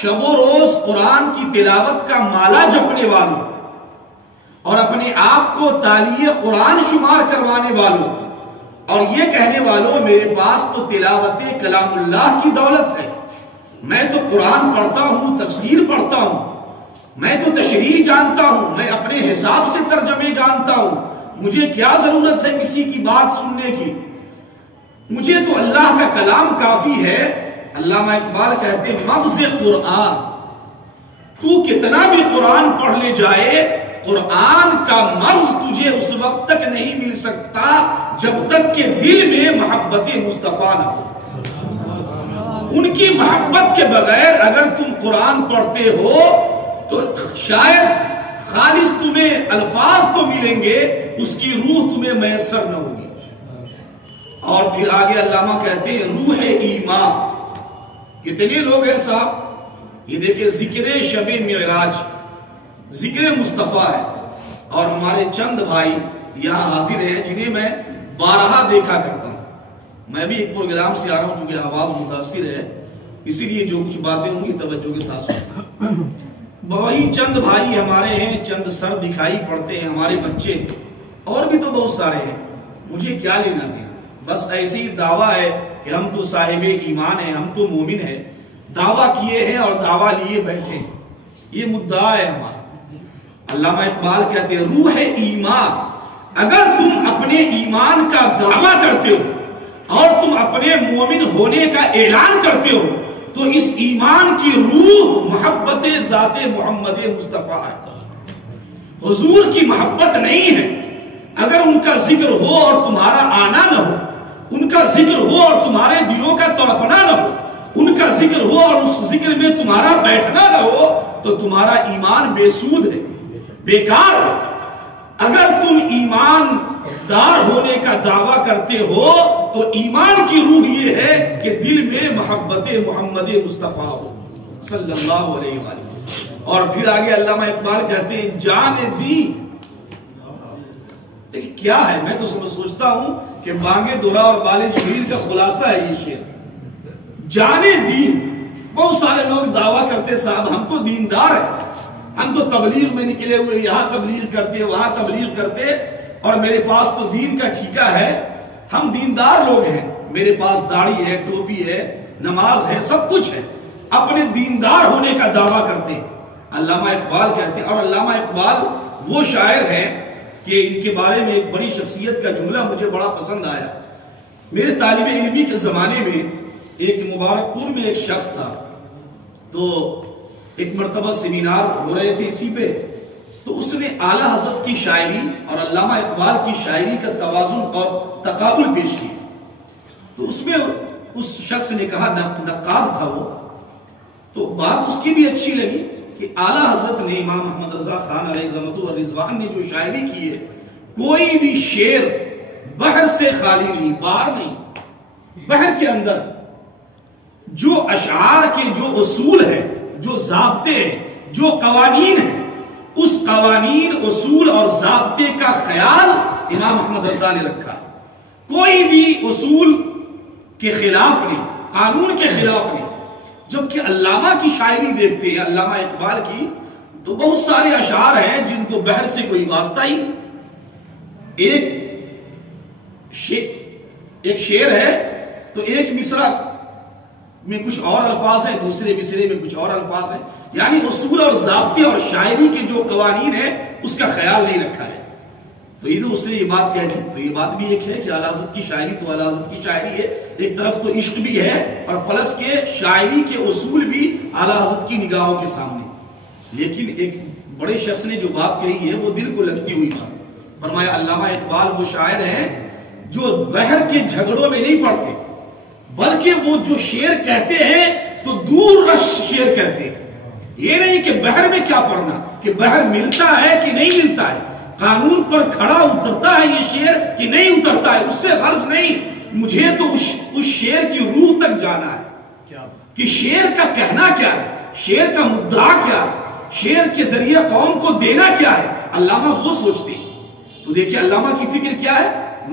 شب و روز قرآن کی تلاوت کا مالا جپنے والوں اور اپنے آپ کو تالیہ قرآن شمار کروانے والوں اور یہ کہنے والوں میرے پاس تو تلاوت کلام اللہ کی دولت ہے، میں تو قرآن پڑھتا ہوں، تفسیر پڑھتا ہوں، میں تو تشریح جانتا ہوں، میں اپنے حساب سے ترجمے جانتا ہوں، مجھے کیا ضرورت ہے کسی کی بات سننے کی، مجھے تو اللہ کا کلام کافی ہے۔ علامہ اقبال کہتے مغز قرآن، تو کتنا بھی قرآن پڑھ لے جائے، قرآن کا مغز تجھے اس وقت تک نہیں مل سکتا جب تک کہ دل میں محبت مصطفیٰ نہ ہو۔ ان کی محبت کے بغیر اگر تم قرآن پڑھتے ہو تو شاید خالص تمہیں الفاظ تو ملیں گے، اس کی روح تمہیں میسر نہ ہوگی۔ اور پھر آگے علامہ کہتے ہیں روح ایمان، کتنے لوگ ہیں صاحب، یہ دیکھیں ذکر شب معراج، ذکر مصطفیٰ ہے، اور ہمارے چند بھائی یہاں حاضر ہیں جنہیں میں بارہا دیکھا کرتا ہوں۔ میں بھی ایک پروگرام سے آ رہا ہوں چونکہ آواز متاثر ہے، اسی لیے جو کچھ باتیں ہوں گی توجہ کے ساتھ سنیں۔ وہی چند بھائی ہمارے ہیں، چند سر دکھائی پڑتے ہیں، ہمارے بچے ہیں، اور بھی تو بہت سارے ہیں، مجھے کیا لینا دینا، بس ایسی دعویٰ ہے کہ ہم تو صاحب ایمان ہیں، ہم تو مومن ہیں، دعویٰ کیے ہیں اور دعویٰ لیے بیٹھے ہیں، یہ مدعا ہے ہمارا۔ علامہ اقبال کہتے ہیں روح ایمان، اگر تم اپنے ایمان کا دعویٰ کرتے ہو اور تم اپنے مومن ہونے کا اعلان کرتے ہو تو اس ایمان کی روح محبت ذات محمد مصطفیٰ ہے، حضور کی محبت نہیں ہے۔ اگر ان کا ذکر ہو اور تمہارا آنا نہ ہو، ان کا ذکر ہو اور تمہارے دلوں کا تڑپنا نہ ہو، ان کا ذکر ہو اور اس ذکر میں تمہارا بیٹھنا نہ ہو تو تمہارا ایمان بے سود ہے، بیکار ہے۔ اگر تم ایمان دار ہونے کا دعویٰ کرتے ہو تو ایمان کی روح یہ ہے کہ دل میں محبت محمد مصطفیٰ ہو صلی اللہ علیہ وآلہ وسلم۔ اور پھر آگے علامہ اقبال کہتے ہیں جان دی، دیکھیں کیا ہے، میں تو سوچتا ہوں کہ بانگے دورا اور بال جبریل کا خلاصہ ہے یہ شعر۔ جان دی، بہت سارے لوگ دعویٰ کرتے صاحب ہم تو دیندار ہیں، ہم تو تبلیغ میں نکلے ہوئے، یہاں تبلیغ کرتے وہاں تبلیغ کرتے، اور میرے پاس تو دین کا ٹھیکہ ہے، ہم دیندار لوگ ہیں، میرے پاس داڑھی ہے، ٹوپی ہے، نماز ہے، سب کچھ ہے، اپنے دیندار ہونے کا دعویٰ کرتے ہیں۔ علامہ اقبال کہتے ہیں، اور علامہ اقبال وہ شاعر ہیں کہ ان کے بارے میں ایک بڑی شخصیت کا جملہ مجھے بڑا پسند آیا۔ میرے طالب علمی کے زمانے میں ایک مبارک پور میں ایک شخص تھا، تو ایک مرتبہ سیمینار ہو رہے تھے اسی پہ، تو اس نے اعلیٰ حضرت کی شاعری اور علامہ اقبال کی شاعری کا توازن اور تقابل پیش کیا۔ تو اس میں اس شخص نے کہا، نقاد تھا وہ، تو بات اس کی بھی اچھی لگی کہ اعلیٰ حضرت نے امام محمد رضا خان علیہ رحمت و رضوان نے جو شاعری کی ہے، کوئی بھی شعر بحر سے خالی نہیں، باہر نہیں، بحر کے اندر جو اشعار کے جو اصول ہیں، جو ضابطے ہیں، جو قوانین ہیں، اس قوانین، اصول اور ضابطے کا خیال امام محمد رضا نے رکھا، کوئی بھی اصول کے خلاف نہیں، قانون کے خلاف نہیں۔ جبکہ علامہ کی شاعری دیکھتے ہیں، علامہ اقبال کی، تو بہت سارے اشعار ہیں جن کو بحر سے کوئی واسطہ ہی نہیں۔ ایک شعر ہے تو ایک مصرع میں کچھ اور الفاظ ہیں، دوسرے مصرے میں کچھ اور الفاظ ہیں، یعنی اصول اور ضابطے اور شاعری کے جو قوانین ہیں اس کا خیال نہیں رکھا ہے۔ تو یہ تو اس نے یہ بات کہہ دی، تو یہ بات بھی ایک ہے کہ اعلیٰ حضرت کی شاعری تو اعلیٰ حضرت کی شاعری ہے، ایک طرف تو عشق بھی ہے اور پلس کے شاعری کے اصول بھی اعلیٰ حضرت کی نگاہوں کے سامنے۔ لیکن ایک بڑے شخص نے جو بات کہی ہے وہ دل کو لگتی ہوئی بات، فرمایا علامہ اقبال وہ شاعر ہیں جو بحر کے جھگڑوں میں نہیں پڑتے، بلکہ وہ جو شعر کہتے ہیں تو دور رش شعر کہتے ہیں۔ یہ نہیں کہ بحر میں کیا پڑھنا، کہ بحر ملتا ہے کہ نہیں ملتا ہے، قانون پر کھڑا اترتا ہے یہ شعر کہ نہیں اترتا ہے، اس سے غرض نہیں، مجھے تو اس شعر کی روح تک جانا ہے کہ شعر کا کہنا کیا ہے، شعر کا مدعا کیا ہے، شعر کے ذریعے قوم کو دینا کیا ہے۔ علامہ وہ سوچتے ہیں۔ تو دیکھیں علامہ کی فکر کیا ہے،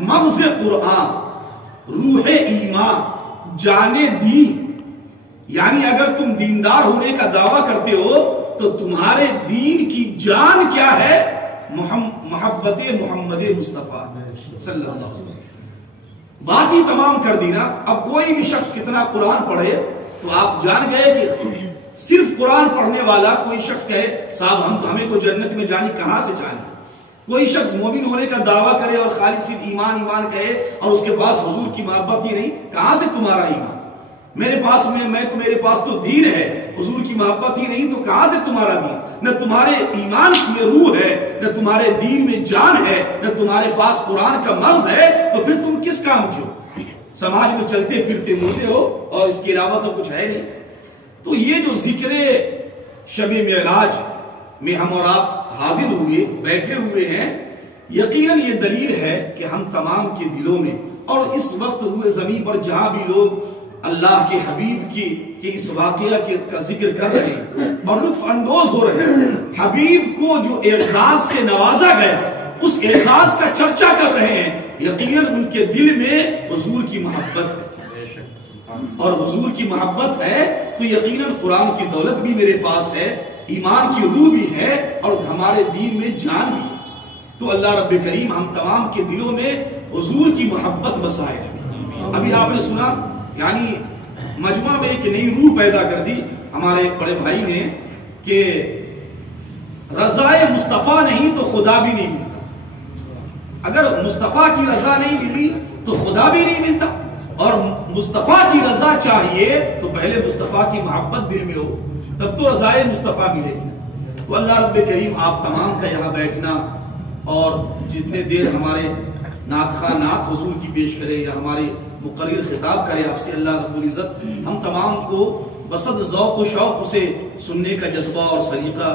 مغز قرآن، روح ایمان، جان دی، یعنی اگر تم دیندار ہونے کا دعویٰ کرتے ہو تو تمہارے دین کی جان کیا ہے؟ محبت محمد مصطفیٰ صلی اللہ علیہ وسلم. بات ہی تمام کر دی نا. اب کوئی بھی شخص کتنا قرآن پڑھے تو آپ جان گئے کہ صرف قرآن پڑھنے والا کوئی شخص کہے صاحب ہمیں تو جنت میں جانی کہاں سے جائیں. کوئی شخص مومن ہونے کا دعویٰ کرے اور خالی صرف ایمان ایمان کہے اور اس کے پاس حضور کی محبت ہی نہیں، کہاں سے تمہارا ایمان؟ میرے پاس میرے پاس تو دین ہے، حضور کی محبت ہی نہیں تو کہاں سے تمہارا دین؟ نہ تمہارے ایمان میں روح ہے، نہ تمہارے دین میں جان ہے، نہ تمہارے پاس قرآن کا مغز ہے، تو پھر تم کس کام کے ہو؟ سماج میں چلتے پھرتے ملتے ہو اور اس کے علاوہ تو کچھ ہے نہیں. تو یہ جو ذکر شب معراج میں ہم اور آپ حاضر ہوئے بیٹھے ہوئے ہیں، یقیناً یہ دلیل ہے کہ ہم تمام کے دلوں میں اور اس وقت ہوئے زمین پر جہاں بھی لوگ اللہ کے حبیب کی اس واقعہ کا ذکر کر رہے ہیں اور لطف اندوز ہو رہے ہیں، حبیب کو جو اعزاز سے نوازا گیا اس اعزاز کا چرچا کر رہے ہیں، یقیناً ان کے دل میں حضور کی محبت ہے. اور حضور کی محبت ہے تو یقیناً قرآن کی دولت بھی میرے پاس ہے، ایمان کی روح بھی ہے اور ہمارے دین میں جان بھی ہے. تو اللہ رب کریم ہم تمام کے دلوں میں حضور کی محبت بسائے. ابھی آپ نے سنا یعنی مجمع میں ایک نئی روح پیدا کر دی ہمارے بڑے بھائی نے کہ رضائے مصطفیٰ نہیں تو خدا بھی نہیں ملتا. اگر مصطفیٰ کی رضا نہیں ملی تو خدا بھی نہیں ملتا، اور مصطفیٰ کی رضا چاہیے تو پہلے مصطفیٰ کی محبت دل میں ہو تب تو رضائے مصطفیٰ ملے گی. تو اللہ رب کریم آپ تمام کا یہاں بیٹھنا اور جتنے دیر ہمارے نعت خواہ نعت حضور کی پیش کرے یا ہمارے مقرر خطاب کرے، آپ سے اللہ رب العزت ہم تمام کو بصد ذوق و شوق اسے سننے کا جذبہ اور سلیقہ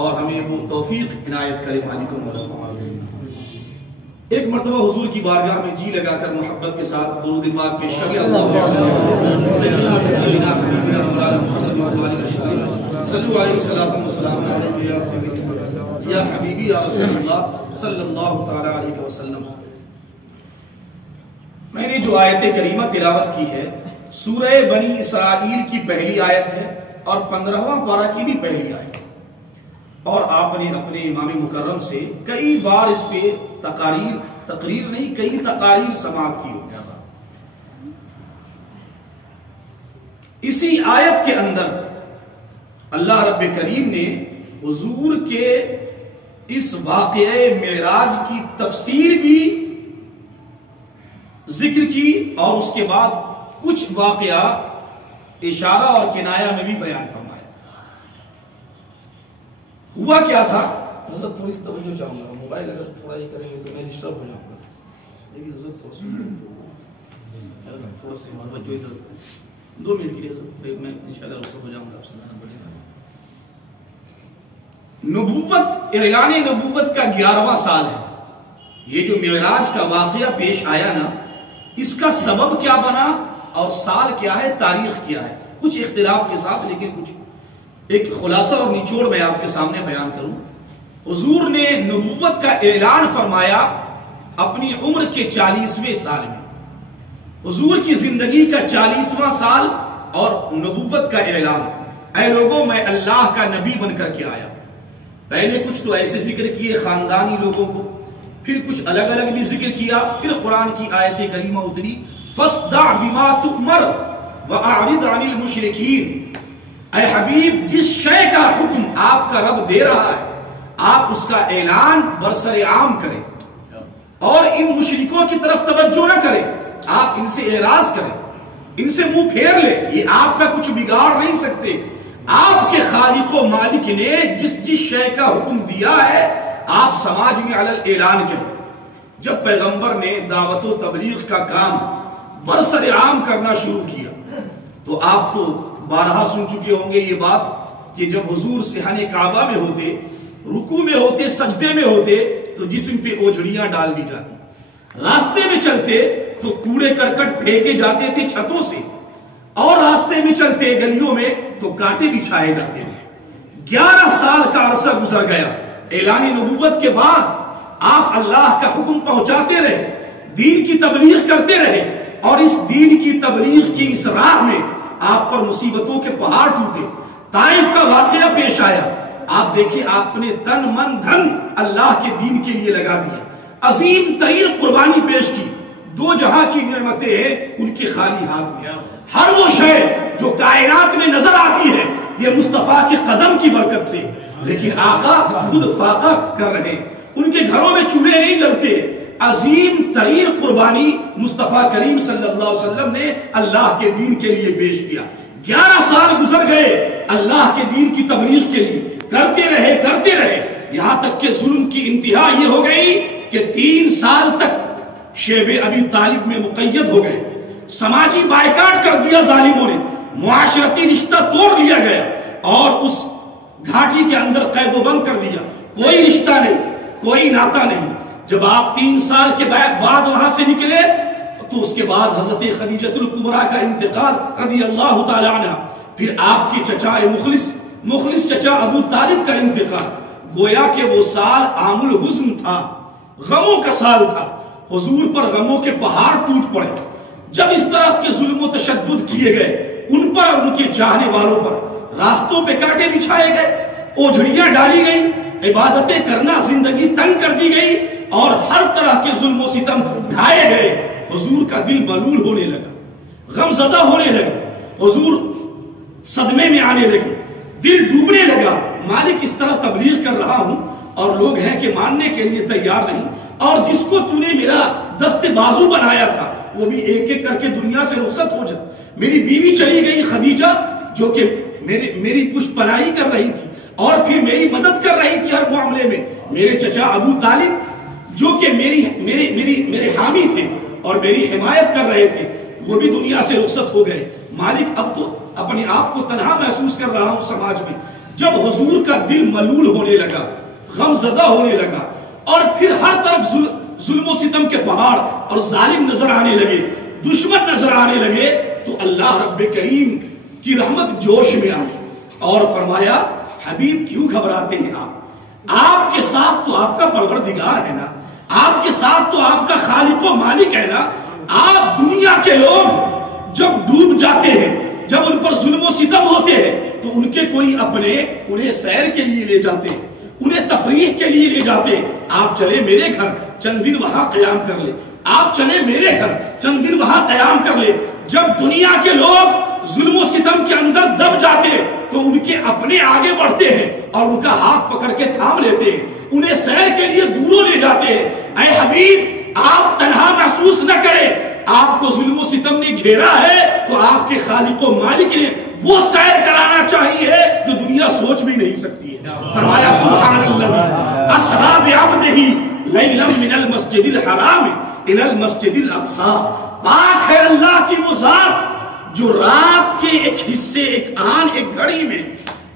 اور ہمیں وہ توفیق عنایت کرے. مالک و مولا ایک مرتبہ حضور کی بارگاہ میں جی لگا کر محبت کے ساتھ درود پاک پیش کر لیا. اللہم صلی یا حبیبی یا رسول اللہ صلی اللہ تعالی علیہ وسلم. میں نے جو آیت کریمہ تلاوت کی ہے سورہ بنی اسرائیل کی پہلی آیت ہے اور 15واں پارہ کی بھی پہلی آیت، اور آپ نے اپنے امام مکرم سے کئی بار اس پہ تقریر نہیں کئی تقاریر سماعت کی. اسی آیت کے اندر اللہ رب کریم نے حضور کے اس واقعہ معراج کی تفسیر بھی ذکر کی اور اس کے بعد کچھ واقعہ اشارہ اور کنایہ میں بھی بیان فرمایا. ہوا کیا تھا؟ حضرت تھوڑی توجہ چاہوں گا، موبائل اگر تھوڑا یہ کریں گے تو میں ڈسٹرب ہو جاؤں گا. لیکن حضرت تھوڑا سا توجہ ادھر 2 منٹ کے لیے حضرت میں انشاءاللہ رخصت ہو جاؤں گا. آپ سے پڑھے گا نبوت، اعلان نبوت کا 11واں سال ہے. یہ جو معراج کا واقعہ پیش آیا نا، اس کا سبب کیا بنا اور سال کیا ہے، تاریخ کیا ہے، کچھ اختلاف کے ساتھ لیکن کچھ ایک خلاصہ اور نچوڑ میں آپ کے سامنے بیان کروں. حضور نے نبوت کا اعلان فرمایا اپنی عمر کے 40ویں سال میں. حضور کی زندگی کا 40واں سال اور نبوت کا اعلان. اے لوگوں میں اللہ کا نبی بن کر کے آیا. پہلے کچھ تو ایسے ذکر کیے خاندانی لوگوں کو، پھر کچھ الگ الگ بھی ذکر کیا، پھر قرآن کی آیت کریمہ اتری فَاصْدَعْ بِمَا تُؤْمَرْ وَأَعْرِضْ عَنِ الْمُشْرِكِينَ. اے حبیب جس شے کا حکم آپ کا رب دے رہا ہے آپ اس کا اعلان برسر عام کریں اور ان مشرکوں کی طرف توجہ نہ کریں، آپ ان سے اعراض کریں، ان سے منہ پھیر لیں. یہ آپ کا کچھ بگاڑ نہیں سکتے. آپ کے خالق و مالک نے جس شے کا حکم دیا ہے آپ سماج میں علی اعلان کریں. جب پیغمبر نے دعوت و تبلیغ کا کام برسر عام کرنا شروع کیا تو آپ تو بارہا سن چکے ہوں گے یہ بات کہ جب حضور صحن کعبہ میں ہوتے، رکوع میں ہوتے، سجدے میں ہوتے تو جسم پہ اوجھڑیاں ڈال دی جاتی. راستے میں چلتے تو کوڑے کرکٹ پھینکے جاتے تھے چھتوں سے، اور راستے میں چلتے گلیوں میں تو کانٹے بچھائے جاتے تھے. 11 سال کا عرصہ گزر گیا. اعلان نبوت کے بعد آپ اللہ کا حکم پہنچاتے رہے، دین کی تبلیغ کرتے رہے، اور اس دین کی تبلیغ کی اس راہ میں آپ پر مصیبتوں کے پہاڑ ٹوٹے، طائف کا واقعہ پیش آیا، آپ دیکھیں آپ نے تن من دھن اللہ کے دین کے لیے لگا دیا، عظیم ترین قربانی پیش کی، دو جہاں کی نعمتیں ہیں ان کے خالی ہاتھ میں، ہر وہ شے جو کائنات میں نظر آتی ہے یہ مصطفیٰ کے قدم کی برکت سے، لیکن آقا خود فاقہ کر رہے ہیں، ان کے گھروں میں چولہے نہیں جلتے، عظیم ترین قربانی مصطفیٰ کریم صلی اللہ علیہ وسلم نے اللہ کے دین کے لیے پیش کیا۔ 11 سال گزر گئے اللہ کے دین کی تبلیغ کے لیے، کرتے رہے، یہاں تک کہ ظلم کی انتہا یہ ہو گئی کہ 3 سال تک شیب ابی طالب میں مقید ہو گئے، سماجی بائیکاٹ کر دیا ظالموں نے، معاشرتی رشتہ توڑ لیا گیا اور اس گھاٹی کے اندر قید و بند کر دیا، کوئی رشتہ نہیں، کوئی ناتا نہیں۔ جب آپ 3 سال کے بعد وہاں سے نکلے تو اس کے بعد حضرت خدیجۃ الکبریٰ کا انتقال رضی اللہ تعالی عنہ، پھر آپ کی چچا مخلص چچا ابو طالب کا انتقال، گویا کہ وہ سال عام الحزن تھا، غموں کا سال تھا، حضور پر غموں کے پہاڑ ٹوٹ پڑے، جب اس طرح کے ظلم و تشدد کیے گئے ان پر اور ان کے چاہنے والوں پر، راستوں پہ کانٹے بچھائے گئے، اوجھڑیاں ڈالی گئی، عبادتیں کرنا زندگی تنگ کر دی گئی اور ہر طرح کے ظلم و ستم ڈھائے گئے، حضور کا دل ملول ہونے لگا، غم زدہ ہونے لگے، حضور صدمے میں آنے لگے، دل ڈوبنے لگا، مالک اس طرح تبلیغ کر رہا ہوں اور لوگ ہیں کہ ماننے کے لیے تیار نہیں، اور جس کو تو نے میرا دست بازو بنایا تھا وہ بھی ایک ایک کر کے دنیا سے رخصت ہو جائے، میری بیوی چلی گئی خدیجہ جو کہ میری پشت پناہی کر رہی تھی اور پھر میری مدد کر رہی تھی ہر معاملے میں، میرے چچا ابو طالب جو کہ میرے حامی تھے اور میری حمایت کر رہے تھے وہ بھی دنیا سے رخصت ہو گئے، مالک اب تو اپنے آپ کو تنہا محسوس کر رہا ہوں سماج میں۔ جب حضور کا دل ملول ہونے لگا، غم زدہ ہونے لگا اور پھر ہر طرف ظلم و ستم کے پہاڑ اور ظالم نظر آنے لگے، دشمن نظر آنے لگے، تو اللہ رب کریم کی رحمت جوش میں آئی اور فرمایا حبیب کیوں گھبراتے ہیں آپ کے ساتھ تو آپ کا پروردگار ہے نا، آپ کے ساتھ تو آپ کا خالق و مالک ہے نا، آپ دنیا کے لوگ جب ڈوب جاتے ہیں، جب ان پر ظلم و ستم ہوتے ہیں تو ان کے کوئی اپنے انہیں سیر کے لیے لے جاتے ہیں، انہیں تفریح کے لیے لے جاتے ہیں، آپ چلے میرے گھر چند دن وہاں قیام کر لے، آپ چلے میرے گھر چند دن وہاں قیام کر لے۔ جب دنیا کے لوگ ظلم و ستم کے اندر دب جاتے ہیں تو ان کے اپنے آگے بڑھتے ہیں اور ان کا ہاتھ پکڑ کے تھام لیتے ہیں، انہیں سیر کے لیے دوروں لے جاتے ہیں۔ اے حبیب آپ تنہا محسوس نہ کریں، آپ کو ظلم و ستم نے گھیرا ہے تو آپ کے خالق و مالک نے وہ سیر کرانا چاہیے جو دنیا سوچ بھی نہیں سکتی ہے۔ فرمایا سبحان اللہ اسرا بعبدہ لیلا من المسجد الحرام الى المسجد الاقصی، پاک ہے اللہ کی وہ ذات جو رات کے ایک حصے، ایک آن، ایک گھڑی میں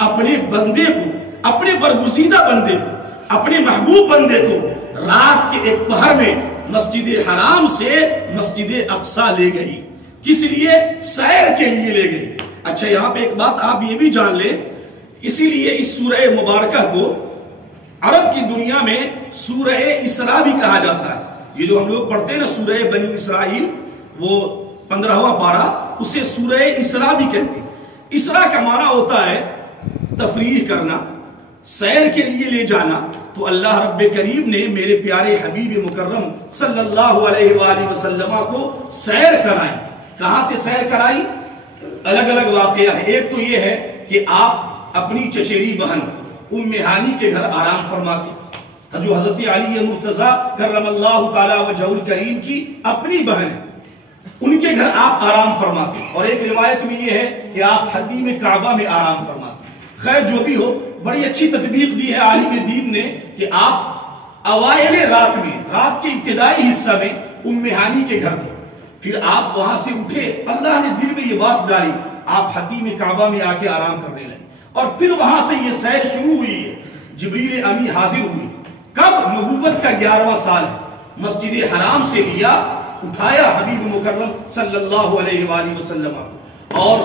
اپنے بندے کو، اپنے برگزیدہ بندے کو، اپنے محبوب بندے کو رات کے ایک پہر میں مسجد حرام سے مسجد اقصی لے گئی، کس لیے؟ سیر کے لیے لے گئی۔ اچھا یہاں پہ ایک بات آپ یہ بھی جان لیں، اسی لیے اس سورہ مبارکہ کو عرب کی دنیا میں سورہ اسراء بھی کہا جاتا ہے، یہ جو ہم لوگ پڑھتے ہیں نا سورہ بنی اسرائیل، وہ 15واں پارہ، اسے سورہ اسراء بھی کہتے ہیں۔ اسراء کا معنی ہوتا ہے تفریح کرنا، سیر کے لیے لے جانا، تو اللہ رب کریم نے میرے پیارے حبیب مکرم صلی اللہ علیہ وآلہ وسلم کو سیر کرائی۔ کہاں سے سیر کرائی؟ الگ الگ واقعہ ہے، ایک تو یہ ہے کہ آپ اپنی چچیری بہن ام ہانی کے گھر آرام فرماتے، جو حضرت علی مرتضیٰ کرم اللہ تعالی وجہ الکریم کی اپنی بہن ہے، ان کے گھر آپ آرام فرماتے، اور ایک روایت میں یہ ہے کہ آپ حدیم کعبہ میں آرام فرماتے۔ خیر جو بھی ہو، بڑی اچھی تطبیق دی ہے عالم دین نے کہ آپ اوائل رات میں، رات کے ابتدائی حصہ میں ام ہانی کے گھر تھے، پھر آپ وہاں سے اٹھے، اللہ نے دل میں یہ بات ڈالی، آپ حتیم کعبہ میں آ کے آرام کرنے لگے، اور پھر وہاں سے یہ سیر شروع ہوئی ہے، جبریل امی حاضر ہوئی، کب؟ نبوت کا 11واں سال، مسجد حرام سے لیا، اٹھایا حبیب مکرم صلی اللہ علیہ وآلہ وسلم، اور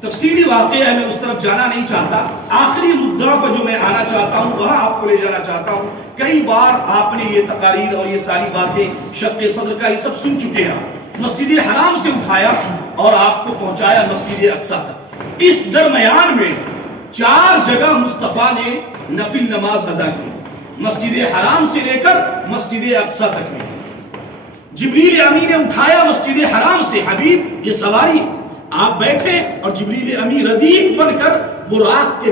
تفصیلی واقعہ ہے، میں اس طرف جانا نہیں چاہتا، آخری مدعا پر جو میں آنا چاہتا ہوں وہاں آپ کو لے جانا چاہتا ہوں۔ کئی بار آپ نے یہ تقاریر اور یہ ساری باتیں شق صدر کا یہ سب سن چکے ہیں۔ مسجد حرام سے اٹھایا اور آپ کو پہنچایا مسجد اقصی تک۔ اس درمیان میں 4 جگہ مصطفیٰ نے نفل نماز ادا کی، مسجد حرام سے لے کر مسجد اقصی تک میں۔ جبریل امین نے اٹھایا مسجد حرام سے، حبیب یہ سواری، آپ بیٹھے، اور جبریل امین ردیف بن کر براق کی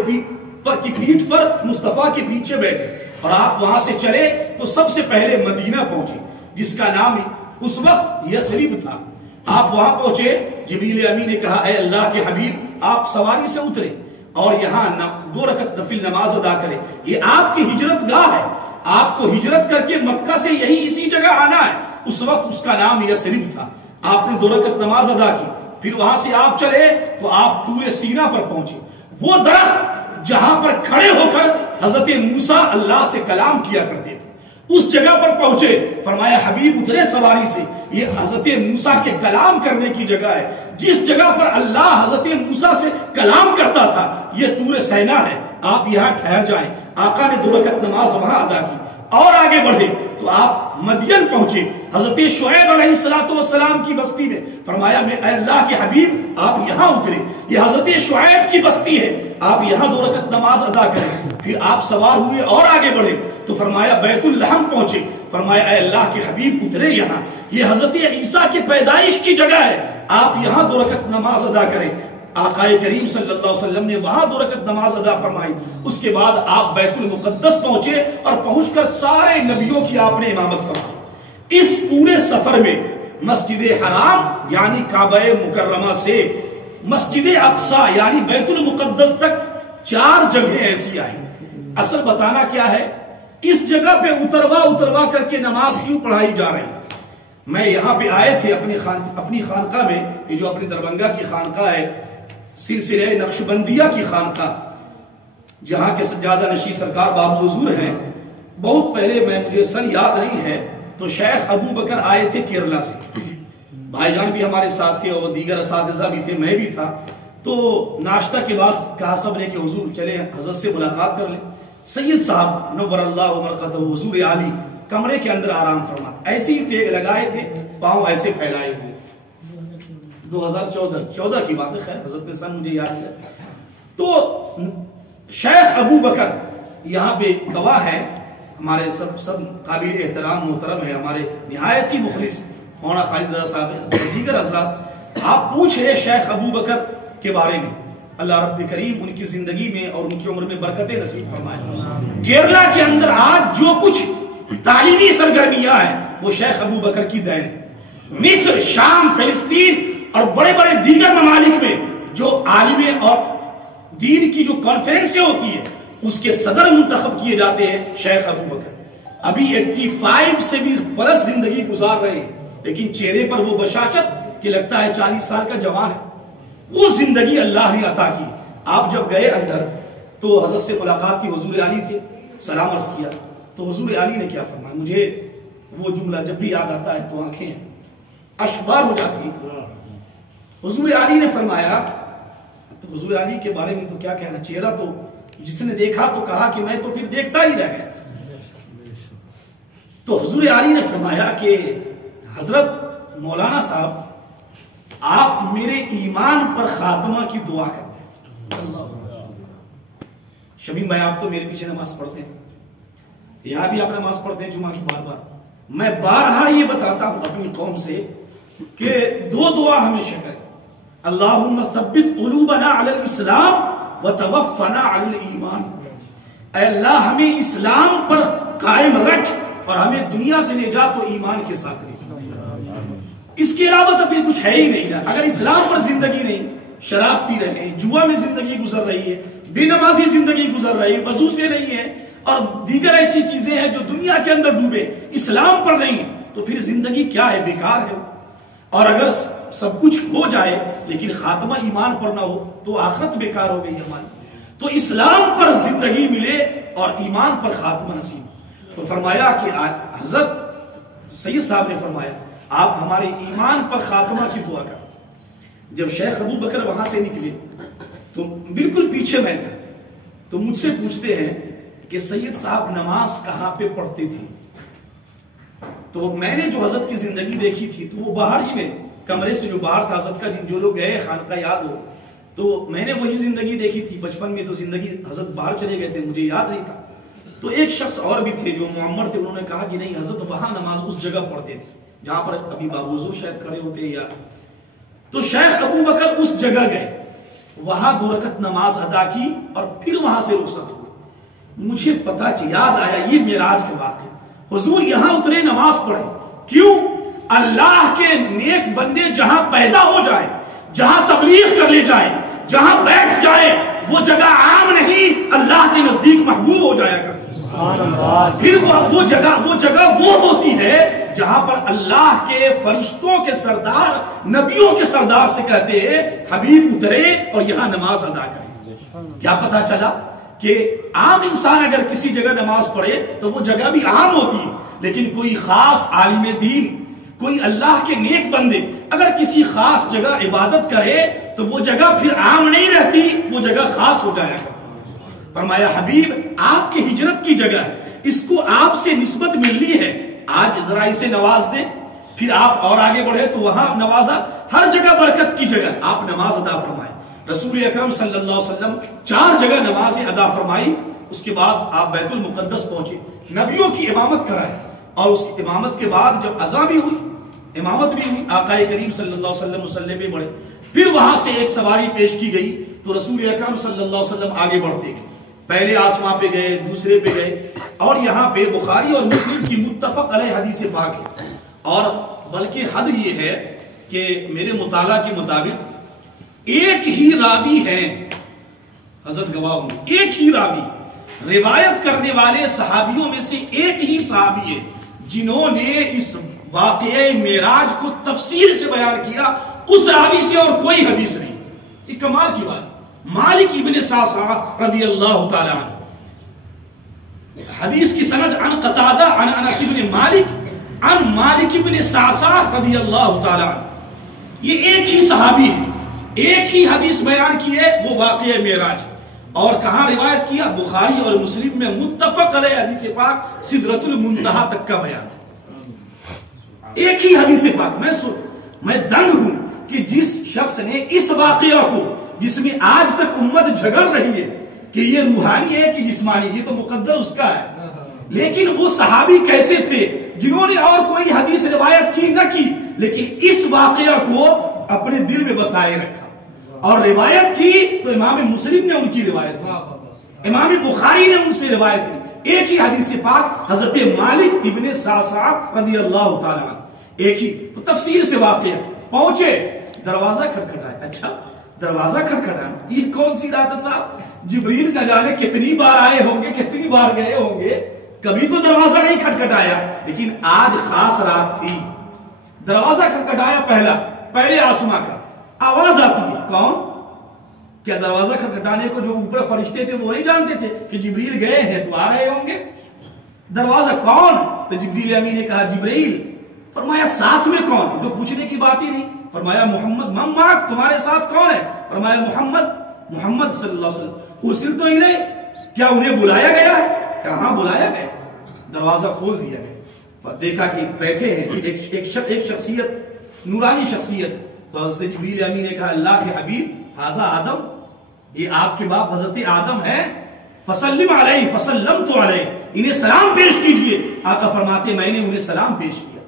پیٹھ پر مصطفیٰ کے پیچھے بیٹھے، اور آپ وہاں سے چلے تو سب سے پہلے مدینہ پہنچے، جس کا نام اس وقت یثرب تھا۔ آپ وہاں پہنچے، جبریل امین نے کہا اے اللہ کے حبیب آپ سواری سے اترے اور یہاں 2 رکعت نفل نماز ادا کریں، یہ آپ کی ہجرت گاہ ہے، آپ کو ہجرت کر کے مکہ سے یہی اسی جگہ آنا ہے۔ اس وقت اس کا نام یثرب تھا۔ آپ نے 2 رکعت نماز ادا کی، پھر وہاں سے آپ چلے تو آپ طور سینا پر پہنچے، وہ درخت جہاں پر کھڑے ہو کر حضرت موسیٰ اللہ سے کلام کیا کرتے تھے، اس جگہ پر پہنچے، فرمایا حبیب اترے سواری سے، یہ حضرت موسیٰ کے کلام کرنے کی جگہ ہے، جس جگہ پر اللہ حضرت موسیٰ سے کلام کرتا تھا یہ طور سینا ہے، آپ یہاں ٹھہر جائیں۔ آقا نے 2 رکعت نماز وہاں ادا کی اور آگے بڑھے تو آپ مدین پہنچے، حضرت شعیب علیہ السلام کی بستی میں، فرمایا میں اے اللہ کے حبیب آپ یہاں اترے، یہ حضرت شعیب کی بستی ہے، آپ یہاں 2 رکعت نماز ادا کریں۔ پھر آپ سوار ہوئے اور آگے بڑھے تو فرمایا بیت اللحم پہنچے، فرمایا اے اللہ کے حبیب اترے یہاں، یہ حضرت عیسیٰ کی پیدائش کی جگہ ہے، آپ یہاں 2 رکعت نماز ادا کریں۔ آقا کریم صلی اللہ علیہ وسلم نے وہاں 2 رکعت نماز ادا فرمائی۔ اس کے بعد آپ بیت المقدس پہنچے اور پہنچ کر سارے نبیوں کی آپ نے امامت فرمائی۔ اس پورے سفر میں مسجد حرام یعنی کعبہ مکرمہ سے مسجد اقصی یعنی بیت المقدس تک 4 جگہیں ایسی آئیں۔ اصل بتانا کیا ہے، اس جگہ پہ اتروا کر کے نماز کیوں پڑھائی جا رہی ہے۔ میں یہاں پہ آئے تھے اپنی خانقاہ میں، یہ جو اپنی دربنگہ کی خانقاہ ہے، سلسلہ نقشبندیہ کی خانقاہ، جہاں کے سجادہ نشین سرکار باب حضور ہیں، بہت پہلے مجھے سن یاد نہیں ہے، تو شیخ ابو بکر آئے تھے کیرلا سے، بھائی جان بھی ہمارے ساتھ تھے اور دیگر اساتذہ بھی تھے، میں بھی تھا۔ تو ناشتہ کے بعد کہا سب نے کہ حضور چلے حضرت سے ملاقات کر لیں۔ سید صاحب نور اللہ مرقدہ حضور عالی کمرے کے اندر آرام فرماتے، ایسے ہی ٹیک لگائے تھے، پاؤں ایسے پھیلائے ہوئے، 2014 کی بات ہے، خیر حضرت نے سن مجھے یاد ہے۔ تو شیخ ابو بکر یہاں پہ گواہ ہے، ہمارے سب قابل احترام محترم ہے، ہمارے نہایت ہی مخلص مولانا خالد رضا صاحب ہیں، دیگر حضرات۔ آپ پوچھ رہے شیخ ابو بکر کے بارے میں، اللہ رب کریم ان کی زندگی میں اور ان کی عمر میں برکتیں نصیب فرمائے۔ کیرلا کے اندر آج جو کچھ تعلیمی سرگرمیاں ہیں وہ شیخ ابو بکر کی دین ہے۔ مصر، شام، فلسطین اور بڑے بڑے دیگر ممالک میں جو عالم اور دین کی جو کانفرنسیں ہوتی ہیں اس کے صدر منتخب کیے جاتے ہیں شیخ ابو بکر۔ ابھی 85 سے بھی پلس زندگی گزار رہے ہیں، لیکن چہرے پر وہ بشاشت کہ لگتا ہے 40 سال کا جوان ہے، وہ زندگی اللہ نے عطا کی۔ آپ جب گئے اندر تو حضرت سے ملاقات کی، حضور علی تھے، سلام عرض کیا تو حضور علی نے کیا فرمایا، مجھے وہ جملہ جب بھی یاد آتا ہے تو آنکھیں اشبار ہو جاتی۔ حضور علی نے فرمایا، تو حضور علی کے بارے میں تو کیا کہنا، چہرہ تو جس نے دیکھا تو کہا کہ میں تو پھر دیکھتا ہی رہ گیا۔ تو حضور علی نے فرمایا کہ حضرت مولانا صاحب آپ میرے ایمان پر خاتمہ کی دعا کر دیں۔ شمیم بھائی آپ تو میرے پیچھے نماز پڑھتے ہیں، یہاں بھی آپ نماز پڑھتے ہیں جمعہ کی، بار بار میں بارہا یہ بتاتا ہوں اپنی قوم سے کہ 2 دعا ہمیشہ کریں، اللہم ثبت قلوبنا علی الاسلام وتوفنا علی الایمان، اے اللہ ہمیں اسلام پر قائم رکھ اور ہمیں دنیا سے نجات و ایمان کے ساتھ رکھ۔ اس کے علاوہ تو کچھ ہے ہی نہیں نا۔ اگر اسلام پر زندگی نہیں، شراب پی رہے ہیں، جوا میں زندگی گزر رہی ہے، بے نمازی زندگی گزر رہی ہے، وضو سے نہیں ہے اور دیگر ایسی چیزیں ہیں جو دنیا کے اندر ڈوبے، اسلام پر نہیں، تو پھر زندگی کیا ہے، بیکار ہے۔ اور اگر سب کچھ ہو جائے لیکن خاتمہ ایمان پر نہ ہو تو آخرت بیکار ہو گئی ہماری۔ تو اسلام پر زندگی ملے اور ایمان پر خاتمہ نصیب۔ تو فرمایا کہ حضرت سید صاحب نے فرمایا آپ ہمارے ایمان پر خاتمہ کی دعا کر۔ جب شیخ ابو بکر وہاں سے نکلے تو بالکل پیچھے میں تھا، تو مجھ سے پوچھتے ہیں کہ سید صاحب نماز کہاں پہ پڑھتے تھے؟ تو میں نے جو حضرت کی زندگی دیکھی تھی تو وہ باہر ہی میں کمرے سے جو باہر تھا حضرت کا، جو لوگ گئے خانقاہ یاد ہو تو میں نے وہی زندگی دیکھی تھی بچپن میں، تو زندگی حضرت باہر چلے گئے تھے، مجھے یاد نہیں تھا. تو ایک شخص اور بھی تھے جو معمر تھے، انہوں نے کہا کہ نہیں حضرت وہاں نماز اس جگہ پڑھتے تھے جہاں پر ابھی بابو حضور شاید کھڑے ہوتے یا. تو شیخ ابو بکر اس جگہ گئے، وہاں 2 رکعت نماز ادا کی اور پھر وہاں سے رخصت ہوئے. مجھے پتا یاد آیا یہ معراج کے واقعے، حضور یہاں اترے نماز پڑھے. کیوں؟ اللہ کے نیک بندے جہاں پیدا ہو جائیں، جہاں تبلیغ کر لے جائیں، جہاں بیٹھ جائیں، وہ جگہ عام نہیں، اللہ کے نزدیک محبوب ہو جایا کرتی. پھر وہ جگہ وہ ہوتی ہے جہاں پر اللہ کے فرشتوں کے سردار، نبیوں کے سردار سے کہتے ہیں حبیب اترے اور یہاں نماز ادا کریں. کیا پتا چلا کہ عام انسان اگر کسی جگہ نماز پڑھے تو وہ جگہ بھی عام ہوتی ہے، لیکن کوئی خاص عالم دین، کوئی اللہ کے نیک بندے اگر کسی خاص جگہ عبادت کرے تو وہ جگہ پھر عام نہیں رہتی، وہ جگہ خاص ہو جایا کرتی. فرمایا حبیب آپ کی ہجرت کی جگہ ہے، اس کو آپ سے نسبت ملنی ہے، آج ذرا اسے نواز دیں. پھر آپ اور آگے بڑھے تو وہاں نوازا، ہر جگہ برکت کی جگہ آپ نماز ادا فرمائیں. رسول اکرم صلی اللہ علیہ وسلم 4 جگہ نماز ادا فرمائی. اس کے بعد آپ بیت المقدس پہنچے، نبیوں کی امامت کرائے، اور اس امامت کے بعد جب اذان بھی ہوئی، امامت بھی ہوئی، آقا کریم صلی اللہ علیہ وسلم مصلی پہ بڑھے. پھر وہاں سے ایک سواری پیش کی گئی تو رسول اکرم صلی اللہ علیہ وسلم آگے بڑھتے گئے، پہلے آسمان پہ گئے، دوسرے پہ گئے. اور یہاں پہ بخاری اور مسلم کی متفق علیہ حدیث پاک ہے، اور بلکہ حد یہ ہے کہ میرے مطالعہ کے مطابق ایک ہی راوی ہے، حضرت گواہ ہوں، ایک ہی راوی روایت کرنے والے صحابیوں میں سے ایک ہی صحابی ہے جنہوں نے اس واقعہ معراج کو تفصیل سے بیان کیا. اس راوی سے اور کوئی حدیث نہیں. یہ کمال کی بات. مالک ابن سعصع رضی اللہ تعالی عنہ، حدیث کی سند عن قتادہ عن انس بن مالک عن مالک ابن سعصع رضی اللہ تعالی عنہ. یہ ایک ہی صحابی ہے، ایک ہی حدیث بیان کی ہے، وہ واقعہ معراج. اور کہاں روایت کیا؟ بخاری اور مسلم میں متفق علیہ حدیث پاک سدرۃ المنتہا تک کا بیان. ایک ہی حدیث پاک. میں دنگ ہوں کہ جس شخص نے اس واقعہ کو، جس میں آج تک امت جھگڑ رہی ہے کہ یہ روحانی ہے کہ جسمانی، یہ تو مقدر اس کا ہے، لیکن وہ صحابی کیسے تھے جنہوں نے اور کوئی حدیث روایت کی نہ کی، لیکن اس واقعہ کو اپنے دل میں بسائے رکھا اور روایت کی. تو امام مسلم نے ان کی روایت کی، امام بخاری نے ان سے روایت کی. ایک ہی حدیث پاک حضرت مالک ابن سعصع رضی اللہ تعالی عنہ، ایک ہی. تفصیل سے واقعہ. پہنچے، دروازہ کھٹکھٹایا. اچھا دروازہ کھٹکھٹایا، یہ کون سی رات ہے صاحب؟ جبریل نہ جانے کتنی بار آئے ہوں گے، کتنی بار گئے ہوں گے، کبھی تو دروازہ نہیں کھٹکھٹایا. لیکن آج خاص رات تھی، دروازہ کھٹکھٹایا. پہلے آسمان کا آواز آتی ہے. کون؟ کیا دروازہ کھٹکھٹانے کو جو اوپر فرشتے تھے وہ نہیں جانتے تھے کہ جبریل گئے ہیں تو آ رہے ہوں گے؟ دروازہ کون؟ تو جبریل امین نے کہا جبریل. فرمایا ساتھ میں کون؟ تو پوچھنے کی بات ہی نہیں. فرمایا محمد. من معک، تمہارے ساتھ کون ہے؟ فرمایا محمد صلی اللہ علیہ وسلم. ارسل تو ہی نہیں، کیا انہیں بلایا گیا ہے؟ کہاں بلایا گیا؟ دروازہ کھول دیا گیا. دیکھا کہ بیٹھے ہیں ایک شخصیت، نورانی شخصیت. تو حضرت جبریل امین نے کہا اللہ کے حبیب ھذا آدم، یہ آپ کے باپ حضرت آدم ہے. فسلم علیہ، فسلمت علیہ، انہیں سلام پیش کیجئے. آقا فرماتے میں نے انہیں سلام پیش کیا.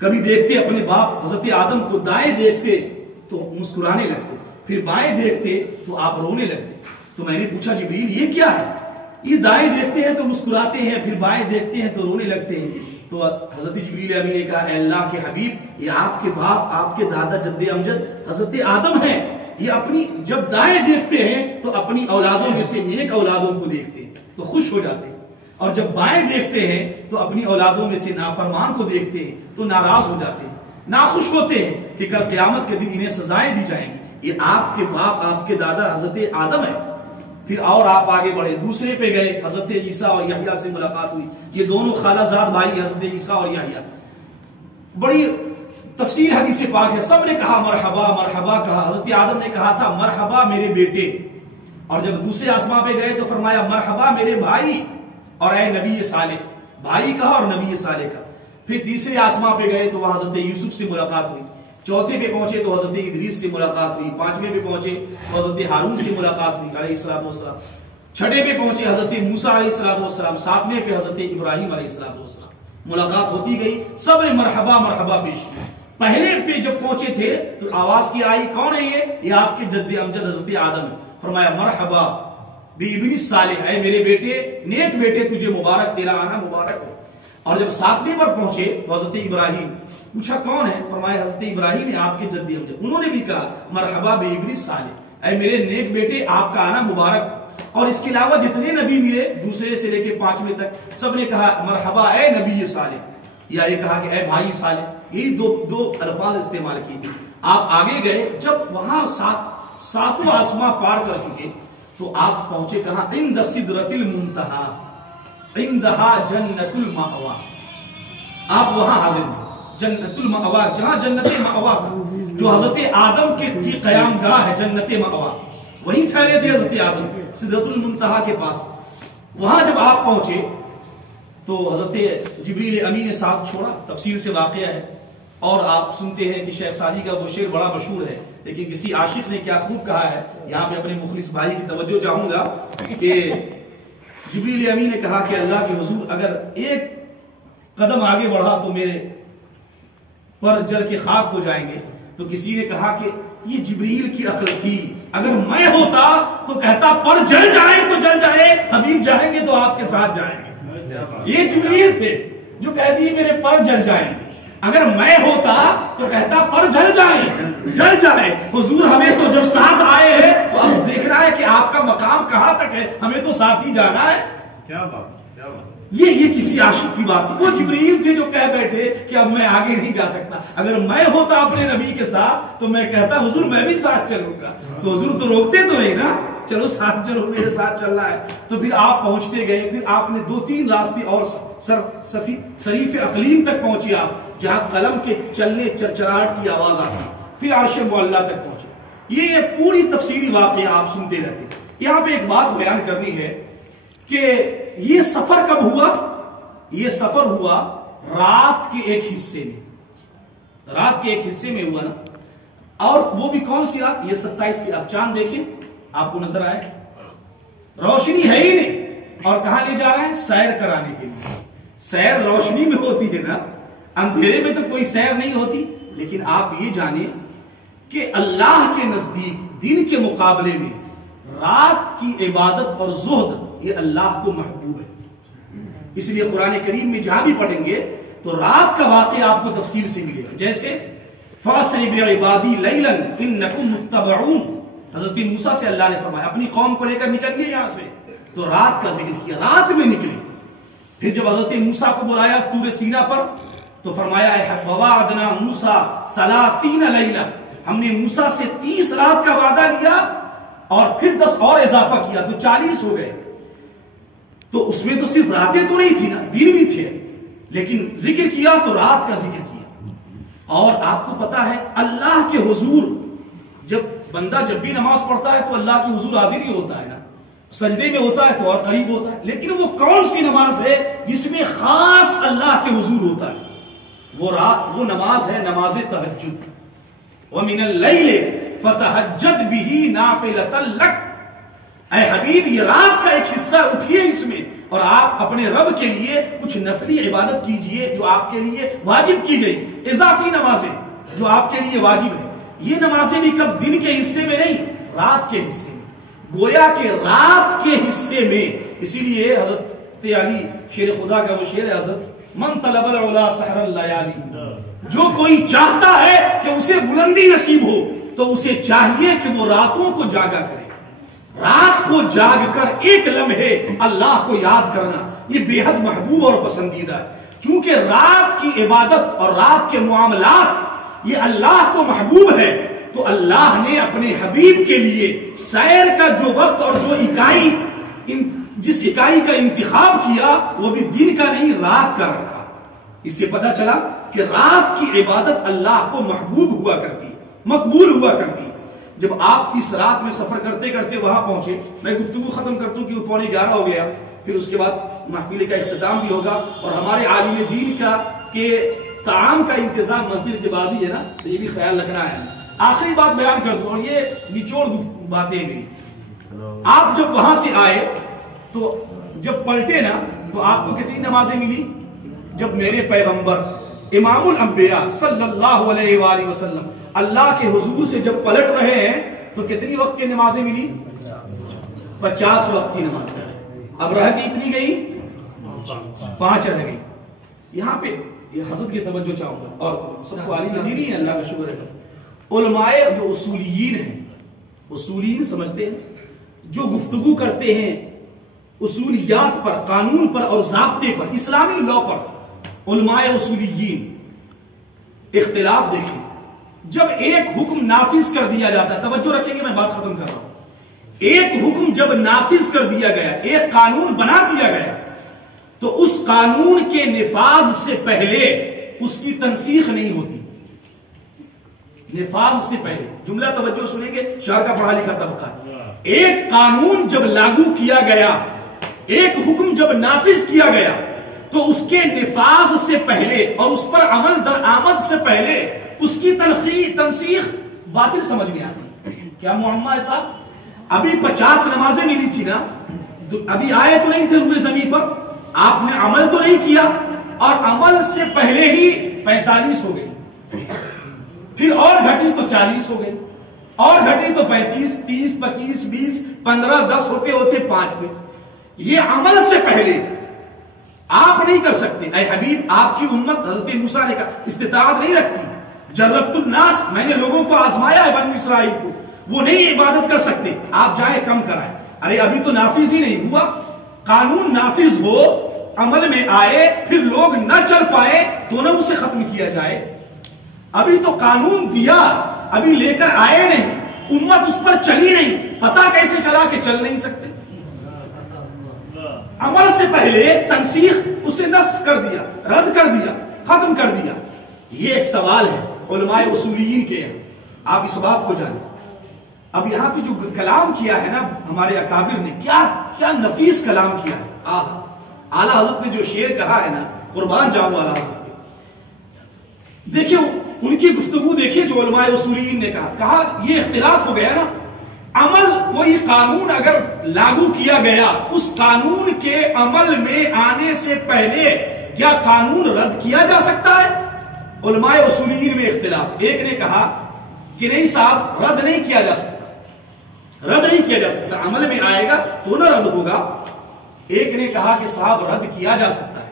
کبھی دیکھتے اپنے باپ حضرت آدم کو، دائیں دیکھتے تو مسکرانے لگتے، پھر بائیں دیکھتے تو آپ رونے لگتے. تو میں نے پوچھا جبریل یہ کیا ہے؟ یہ دائیں دیکھتے ہیں تو مسکراتے ہیں، پھر بائیں دیکھتے ہیں تو رونے لگتے ہیں. تو حضرت جبریل امین نے کہا اے اللہ کے حبیب، یہ آپ کے باپ، آپ کے دادا جد امجد حضرت آدم ہیں. یہ اپنی جب دائیں دیکھتے ہیں تو اپنی اولادوں میں سے نیک اولادوں کو دیکھتے ہیں تو خوش ہو جاتے ہیں، اور جب بائیں دیکھتے ہیں تو اپنی اولادوں میں سے نافرمان کو دیکھتے ہیں تو ناراض ہو جاتے ہیں، ناخوش ہوتے ہیں کہ کل قیامت کے دن انہیں سزائیں دی جائیں گی. یہ آپ کے باپ، آپ کے دادا حضرت آدم ہے. پھر اور آپ آگے بڑھے، دوسرے پہ گئے، حضرت عیسیٰ اور یحییٰ سے ملاقات ہوئی. یہ دونوں خالہ زاد بھائی حضرت عیسیٰ اور یحییٰ. بڑی تفسیر حدیث پاک ہے. سب نے کہا مرحبا مرحبا کہا. حضرت آدم نے کہا تھا مرحبا میرے بیٹے، اور جب دوسرے آسمان پہ گئے تو فرمایا مرحبا میرے بھائی اور اے نبی صالح. بھائی کہا اور نبی صالح کہا. پھر تیسرے آسمان پہ گئے تو وہاں حضرت یوسف سے ملاقات ہوئی. چوتھے پہ پہنچے تو حضرت ادریس سے ملاقات ہوئی، پانچویں پہ پہنچے تو حضرت ہارون سے ملاقات ہوئی علیہ الصلوۃ والسلام، چھٹے پہ پہنچے حضرت موسیٰ علیہ الصلوۃ والسلام، ساتویں پہ حضرت ابراہیم علیہ الصلوۃ والسلام، ملاقات ہوتی گئی، سب نے مرحبا مرحبا پیش کی۔ پہلے پہ جب پہنچے تھے تو آواز کی آئی، کون ہے یہ آپ کے جد امجد حضرت آدم ہے، فرمایا مرحبا بابن صالح، اے میرے بیٹے نیک بیٹے تجھے مبارک، تیرا آنا مبارک ہو۔ اور جب ساتویں پر پہنچے تو حضرت ابراہیم، پوچھا کون ہے، فرمایا حضرت ابراہیم ہے آپ کے جد امجد، انہوں نے بھی کہا مرحبا بابن صالح، اے میرے نیک بیٹے آپ کا آنا مبارک ہو۔ اور اس کے علاوہ جتنے نبی ملے دوسرے سے لے کے پانچویں تک سب نے کہا مرحبا اے نبی صالح، یا یہ کہا کہ اے بھائی صالح، یہی دو الفاظ استعمال کیے۔ آپ آگے گئے، جب وہاں ساتوں آسماں پار کر چکے تو آپ پہنچے کہاں، عند سدرۃ المنتہی عندہا جنت المأوا، آپ وہاں حاضر ہوئے، جنت المأوا، جہاں جنت مأوا تھا، جو حضرت آدم کی قیام گاہ ہے، جنت مأوا، وہیں ٹھہرے تھے حضرت آدم سدرۃ المنتہا کے پاس۔ وہاں جب آپ پہنچے تو حضرت جبریل امین نے ساتھ چھوڑا، تفصیل سے واقعہ ہے، اور آپ سنتے ہیں کہ شیخ سعدی کا وہ شعر بڑا مشہور ہے، لیکن کسی عاشق نے کیا خوب کہا ہے، یہاں پہ اپنے مخلص بھائی کی توجہ چاہوں گا کہ جبریل امین نے کہا کہ اللہ کے حضور اگر ایک قدم آگے بڑھا تو میرے پر جل کے خاک ہو جائیں گے، تو کسی نے کہا کہ یہ جبریل کی عقل تھی، اگر میں ہوتا تو کہتا پر جل جائے تو جل جائے، حبیب جائیں گے تو آپ کے ساتھ جائیں گے۔ یہ جبریل تھے جو کہہ دیے میرے پر جل جائیں گے، اگر میں ہوتا تو کہتا پر جل جائے۔ حضور ہمیں تو جب ساتھ آئے ہیں تو اب دیکھنا ہے کہ آپ کا مقام کہاں تک ہے، ہمیں تو ساتھ ہی جانا ہے۔ کیا بات، کیا بات، یہ کسی عاشق کی بات ہے، وہ جبریل تھے جو کہہ بیٹھے کہ اب میں آگے نہیں جا سکتا، اگر میں ہوتا اپنے نبی کے ساتھ تو میں کہتا حضور میں بھی ساتھ چلوں گا، تو حضور تو روکتے تو نہیں نا، چلو ساتھ چلو، میرے ساتھ چلنا ہے۔ تو پھر آپ پہنچتے گئے، پھر آپ نے 2-3 راستے اور شریف اقلیم تک پہنچے آپ، جہاں قلم کے چلنے چرچراہٹ کی آواز آتی، پھر عرش معلیٰ تک پہنچے۔ یہ پوری تفصیلی واقعہ آپ سنتے رہتے۔ یہاں پہ ایک بات بیان کرنی ہے کہ یہ سفر کب ہوا؟ یہ سفر ہوا رات کے ایک حصے میں، رات کے ایک حصے میں ہوا نا، اور وہ بھی کون سی رات؟ یہ 27 کی۔ آپ چاند دیکھیں، آپ کو نظر آئے، روشنی ہے ہی نہیں، اور کہاں لے جا رہے ہیں؟ سیر کرانے کے لیے۔ سیر روشنی میں ہوتی ہے نا، اندھیرے میں تو کوئی سیر نہیں ہوتی۔ لیکن آپ یہ جانیں کہ اللہ کے نزدیک دن کے مقابلے میں رات کی عبادت اور زہد یہ اللہ کو محبوب ہے۔ اس لیے قرآن کریم میں جہاں بھی پڑھیں گے تو رات کا واقعہ آپ کو تفصیل سے ملے گا، جیسے فَأَسْرِ بِعِبَادِي لَيْلًا إِنَّكُمْ مُتَّبَعُونَ، حضرت موسیٰ سے اللہ نے فرمایا اپنی قوم کو لے کر نکلیے یہاں سے، تو رات کا ذکر کیا، رات میں نکلے۔ پھر جب حضرت موسیٰ کو بلایا طور سینا پر تو فرمایا وَوَعَدْنَا مُوسَىٰ 30 لَيْلًا، ہم نے موسیٰ سے 30 رات کا وعدہ لیا اور پھر 10 اور اضافہ کیا تو 40 ہو گئے۔ تو اس میں تو صرف راتیں تو نہیں تھی نا، دن بھی تھے، لیکن ذکر کیا تو رات کا ذکر کیا۔ اور آپ کو پتا ہے اللہ کے حضور جب بندہ جب بھی نماز پڑھتا ہے تو اللہ کے حضور حاضر ہی ہوتا ہے نا، سجدے میں ہوتا ہے تو اور قریب ہوتا ہے، لیکن وہ کون سی نماز ہے جس میں خاص اللہ کے حضور ہوتا ہے؟ وہ نماز ہے نماز تہجد۔ وَمِنَ اللَّيْلِ فَتَهَجَّدْ بِهِ نَافِلَةً لَكَ، اے حبیب یہ رات کا ایک حصہ اٹھیے اس میں اور آپ اپنے رب کے لیے کچھ نفلی عبادت کیجئے جو آپ کے لیے واجب کی گئی، اضافی نمازیں جو آپ کے لیے واجب ہے۔ یہ نمازیں بھی کب؟ دن کے حصے میں نہیں، رات کے حصے میں، گویا کہ رات کے حصے میں۔ اسی لیے حضرت علی شیر خدا کا وہ شعر ہے، حضرت من طلب العلا سحر اللیالی، جو کوئی چاہتا ہے کہ اسے بلندی نصیب ہو تو اسے چاہیے کہ وہ راتوں کو جاگا کرے۔ رات کو جاگ کر ایک لمحے اللہ کو یاد کرنا یہ بے حد محبوب اور پسندیدہ ہے، چونکہ رات کی عبادت اور رات کے معاملات یہ اللہ کو محبوب ہے، تو اللہ نے اپنے حبیب کے لیے سیر کا جو وقت اور جو اکائی، جس اکائی کا انتخاب کیا وہ بھی دن کا نہیں رات کا رکھا۔ اس سے پتہ چلا کہ رات کی عبادت اللہ کو محبوب ہوا کرتی ہے، مقبول ہوا کرتی ہے۔ جب آپ اس رات میں سفر کرتے کرتے وہاں پہنچے، میں گفتگو ختم کرتا ہوں کہ وہ 11:15 ہو گیا، پھر اس کے بعد محفل کا اختتام بھی ہوگا اور ہمارے عالم دین کا کہ طعام کا انتظام محفل کے بعد ہی ہے نا، تو یہ بھی خیال رکھنا ہے۔ آخری بات بیان کر دوں، اور یہ نچوڑ باتیں میری، آپ جب وہاں سے آئے تو جب پلٹے نا تو آپ کو کتنی نمازیں ملی؟ جب میرے پیغمبر امام الانبیاء صلی اللہ علیہ وآلہ وسلم اللہ کے حضور سے جب پلٹ رہے ہیں تو کتنی وقت کی نمازیں ملی؟ 50 وقت کی نمازیں۔ اب رہ گئی اتنی گئی 5 رہ گئی۔ یہاں پہ یہ حضرت کی توجہ چاہوں گا، اور سب کو عالم نہیں ہے، اللہ کا شکر ہے۔ علماء جو اصولیین ہیں، اصولیین سمجھتے ہیں، جو گفتگو کرتے ہیں اصولیات پر، قانون پر اور ضابطے پر، اسلامی لا پر، علماء اصولیین اختلاف دیکھیں۔ جب ایک حکم نافذ کر دیا جاتا ہے، توجہ رکھیں گے میں بات ختم کر رہا ہوں، ایک حکم جب نافذ کر دیا گیا، ایک قانون بنا دیا گیا، تو اس قانون کے نفاذ سے پہلے اس کی تنسیخ نہیں ہوتی۔ نفاذ سے پہلے، جملہ توجہ سنیں گے، شاعر کا پڑھا لکھا طبقہ ہے۔ ایک قانون جب لاگو کیا گیا، ایک حکم جب نافذ کیا گیا، تو اس کے نفاذ سے پہلے اور اس پر عمل درآمد سے پہلے اس کی تنسیخ باطل سمجھ میں آتی۔ کیا معمہ ہے صاحب؟ ابھی 50 نمازیں ملی تھی نا، ابھی آئے تو نہیں تھے روئے زمین پر، آپ نے عمل تو نہیں کیا، اور عمل سے پہلے ہی 45 ہو گئی، پھر اور گھٹی تو 40 ہو گئی، اور گھٹی تو 35، 30، 25، 20، 15، 10 ہوتے ہوتے 5 میں۔ یہ عمل سے پہلے آپ نہیں کر سکتے۔ اے حبیب، آپ کی امت، حضرت موسیٰ نے کہا، استطاعت نہیں رکھتی۔ جربت الناس، میں نے لوگوں کو آزمایا ہے، بنو اسرائیل کو، وہ نہیں عبادت کر سکتے، آپ جائیں کم کرائیں۔ ارے ابھی تو نافذ ہی نہیں ہوا، قانون نافذ ہو، عمل میں آئے، پھر لوگ نہ چل پائے تو نہ اسے ختم کیا جائے۔ ابھی تو قانون دیا، ابھی لے کر آئے نہیں، امت اس پر چلی نہیں، پتا کیسے چلا کہ چل نہیں سکتے؟ عمل سے پہلے تنسیخ، اسے نسخ کر دیا، رد کر دیا، ختم کر دیا۔ یہ ایک سوال ہے علماء اصولیین کے یہاں، آپ اس بات کو جانیں۔ اب یہاں پہ جو کلام کیا ہے نا ہمارے اکابر نے، کیا نفیس کلام کیا ہے۔ اعلیٰ حضرت نے جو شعر کہا ہے نا، قربان جاؤں اعلیٰ حضرت کے، دیکھیں ان کی گفتگو دیکھیں جو علماء اصولیین نے کہا یہ اختلاف ہو گیا نا، عمل کوئی قانون اگر لاگو کیا گیا، اس قانون کے عمل میں آنے سے پہلے کیا قانون رد کیا جا سکتا ہے؟ علماء اصولیین میں اختلاف۔ ایک نے کہا کہ نہیں صاحب، رد نہیں کیا جا سکتا، رد نہیں کیا جا سکتا، عمل میں آئے گا تو نہ رد ہوگا۔ ایک نے کہا کہ صاحب رد کیا جا سکتا ہے۔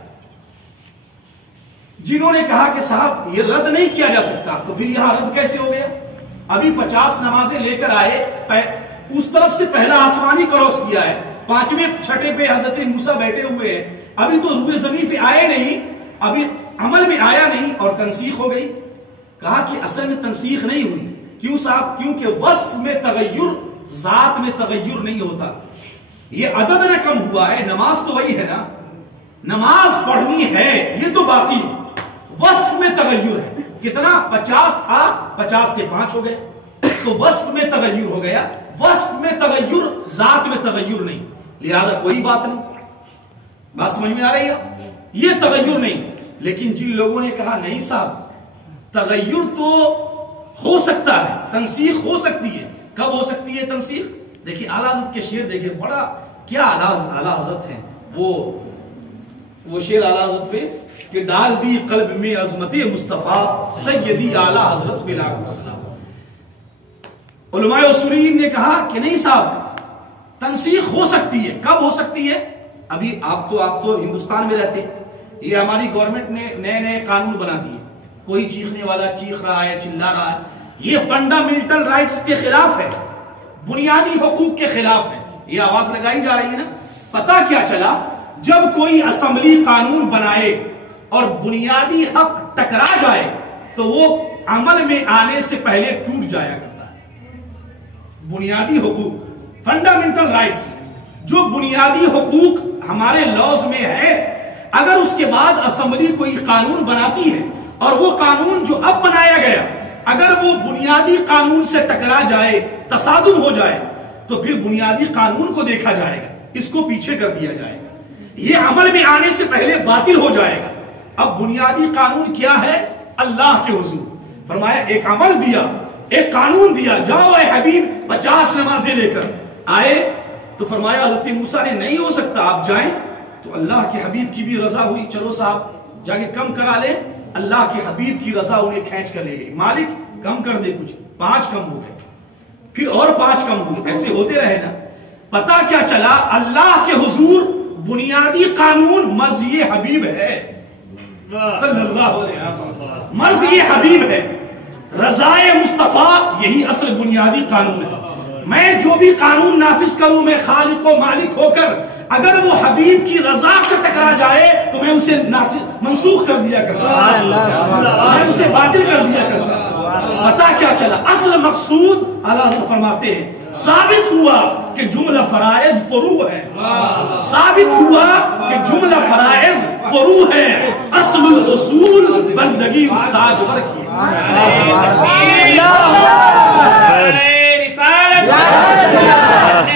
جنہوں نے کہا کہ صاحب یہ رد نہیں کیا جا سکتا، تو پھر یہاں رد کیسے ہو گیا؟ ابھی 50 نمازیں لے کر آئے، اس طرف سے پہلا آسمانی کراس کیا ہے، 5ویں چھٹے پہ حضرت موسیٰ بیٹھے ہوئے ہیں، ابھی تو روئے زمین پہ آئے نہیں، ابھی عمل میں آیا نہیں، اور تنسیخ ہو گئی۔ کہا کہ اصل میں تنسیخ نہیں ہوئی۔ کیوں صاحب؟ کیونکہ وصف میں تغیر، ذات میں تغیر نہیں ہوتا۔ یہ عدد نہ کم ہوا ہے، نماز تو وہی ہے نا، نماز پڑھنی ہے، یہ تو باقی، وصف میں تغیر ہے۔ کتنا؟ 50 تھا، 50 سے 5 ہو گئے، تو وصف میں تغیر ہو گیا۔ وصف میں تغیر، ذات میں تغیر نہیں، لہذا کوئی بات نہیں۔ بات سمجھ میں آ رہی ہے؟ یہ تغیر نہیں۔ لیکن جن لوگوں نے کہا نہیں صاحب، تغیر تو ہو سکتا ہے، تنسیخ ہو سکتی ہے، کب ہو سکتی ہے تنسیخ؟ دیکھیں اعلیٰ حضرت کے شعر دیکھیں، بڑا کیا اعلیٰ حضرت ہیں، وہ شعر اعلیٰ حضرت پہ کہ ڈال دی قلب میں عظمت مصطفیٰ سیدی اعلیٰ حضرت بلا السلام۔ علماء اصولیین نے کہا کہ نہیں صاحب، تنسیخ ہو سکتی ہے، کب ہو سکتی ہے؟ ابھی آپ تو ہندوستان میں رہتے، یہ ہماری گورنمنٹ نے نئے قانون بنا دیے، کوئی چیخنے والا چیخ رہا ہے، چلا رہا ہے، یہ فنڈامنٹل رائٹس کے خلاف ہے، بنیادی حقوق کے خلاف ہے، یہ آواز لگائی جا رہی ہے نا۔ پتا کیا چلا؟ جب کوئی اسمبلی قانون بنائے اور بنیادی حق ٹکرا جائے تو وہ عمل میں آنے سے پہلے ٹوٹ جایا کرتا ہے۔ بنیادی حقوق، فنڈامنٹل رائٹس، جو بنیادی حقوق ہمارے لاز میں ہے، اگر اس کے بعد اسمبلی کوئی قانون بناتی ہے اور وہ قانون جو اب بنایا گیا اگر وہ بنیادی قانون سے ٹکرا جائے، تصادم ہو جائے، تو پھر بنیادی قانون کو دیکھا جائے گا، اس کو پیچھے کر دیا جائے گا، یہ عمل میں آنے سے پہلے باطل ہو جائے گا۔ اب بنیادی قانون کیا ہے؟ اللہ کے حضور فرمایا ایک عمل دیا، ایک قانون دیا، جاؤ اے حبیب 50 نمازیں لے کر آئے. تو فرمایا حضرت موسیٰ نے نہیں ہو سکتا، آپ جائیں. تو اللہ کے حبیب کی بھی رضا ہوئی، چلو صاحب جا کے کم کرا لے. اللہ کے حبیب کی رضا انہیں کھینچ کر لے گئی، مالک کم کر دے کچھ، 5 کم ہو گئے، پھر اور 5 کم ہوئے، ایسے ہوتے رہے نا. پتا کیا چلا؟ اللہ کے حضور بنیادی قانون مرضی حبیب ہے صلی اللہ علیہ وسلم، مرضی حبیب ہے، رضائے مصطفیٰ، یہی اصل بنیادی قانون ہے. میں جو بھی قانون نافذ کروں، میں خالق و مالک ہو کر اگر وہ حبیب کی رضا سے ٹکرا جائے تو میں اسے منسوخ کر دیا کرتا، میں اسے باطل کر دیا کرتا. پتا کیا چلا؟ اصل مقصود اللہ فرماتے ہیں ثابت ہوا کہ جملہ فرائض فروع ہے، ثابت ہوا کہ جملہ فرائض فروع ہے، اصل الاصول بندگی استاد پر کی.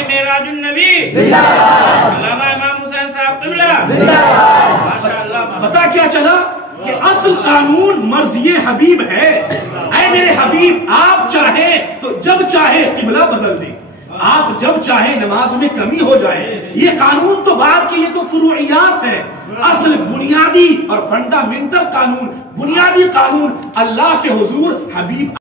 معراج النبی علامہ امام حسین صاحب قبلہ. پتا کیا چلا کہ اصل قانون مرضی حبیب ہے. اے میرے حبیب، آپ چاہیں تو جب چاہے قبلہ بدل دیں، آپ جب چاہیں نماز میں کمی ہو جائے. یہ قانون تو بات کی، یہ تو فروعیات ہے. اصل بنیادی اور فنڈامنٹل قانون، بنیادی قانون اللہ کے حضور حبیب